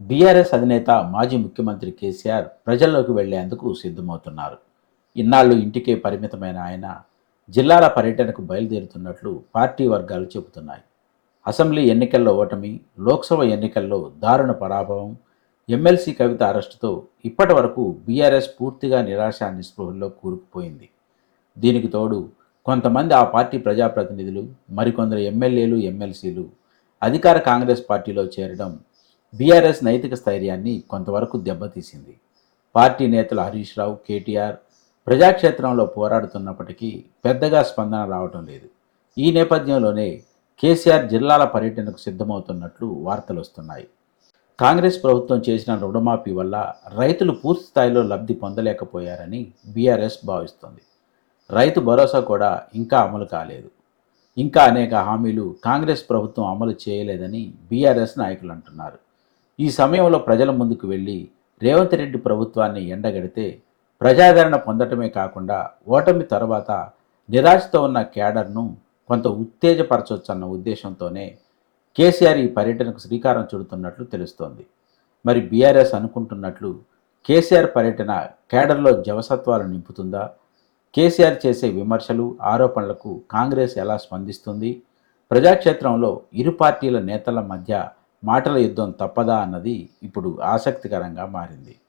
BRS అధినేత మాజీ ముఖ్యమంత్రి కేసీఆర్ ప్రజల్లోకి వెళ్ళేందుకు సిద్ధమవుతున్నారు. ఇన్నాళ్ళు ఇంటికే పరిమితమైన ఆయన జిల్లాల పర్యటనకు బయలుదేరుతున్నట్లు పార్టీ వర్గాలు చెబుతున్నాయి. అసెంబ్లీ ఎన్నికల్లో ఓటమి లోక్సభ ఎన్నికల్లో దారుణ పరాభవం ఎమ్మెల్సీ కవిత అరెస్టుతో ఇప్పటి వరకు బీఆర్ఎస్ పూర్తిగా నిరాశ నిస్పృహల్లో కూరుకుపోయింది. దీనికి తోడు కొంతమంది ఆ పార్టీ ప్రజాప్రతినిధులు మరికొందరు ఎమ్మెల్యేలు ఎమ్మెల్సీలు అధికార కాంగ్రెస్ పార్టీలో చేరడం బీఆర్ఎస్ నైతిక స్థైర్యాన్ని కొంతవరకు దెబ్బతీసింది. పార్టీ నేతలు హరీష్ రావు కేటీఆర్ ప్రజాక్షేత్రంలో పోరాడుతున్నప్పటికీ పెద్దగా స్పందన రావటం లేదు. ఈ నేపథ్యంలోనే కేసీఆర్ జిల్లాల పర్యటనకు సిద్ధమవుతున్నట్లు వార్తలు వస్తున్నాయి. కాంగ్రెస్ ప్రభుత్వం చేసిన రుణమాఫీ వల్ల రైతులు పూర్తి స్థాయిలో లబ్ధి పొందలేకపోయారని బీఆర్ఎస్ భావిస్తోంది. రైతు భరోసా కూడా ఇంకా అమలు కాలేదు. ఇంకా అనేక హామీలు కాంగ్రెస్ ప్రభుత్వం అమలు చేయలేదని బీఆర్ఎస్ నాయకులు అంటున్నారు. ఈ సమయంలో ప్రజల ముందుకు వెళ్ళి రేవంత్ రెడ్డి ప్రభుత్వాన్ని ఎండగడితే ప్రజాదరణ పొందటమే కాకుండా ఓటమి తర్వాత నిరాశతో ఉన్న క్యాడర్ను కొంత ఉత్తేజపరచవచ్చన్న ఉద్దేశంతోనే కేసీఆర్ ఈ పర్యటనకు శ్రీకారం చుడుతున్నట్లు తెలుస్తోంది. మరి బీఆర్ఎస్ అనుకుంటున్నట్లు కేసీఆర్ పర్యటన కేడర్లో జవసత్వాలు నింపుతుందా? కేసీఆర్ చేసే విమర్శలు ఆరోపణలకు కాంగ్రెస్ ఎలా స్పందిస్తుంది? ప్రజాక్షేత్రంలో ఇరు పార్టీల నేతల మధ్య మాటల యుద్ధం తప్పదా అన్నది ఇప్పుడు ఆసక్తికరంగా మారింది.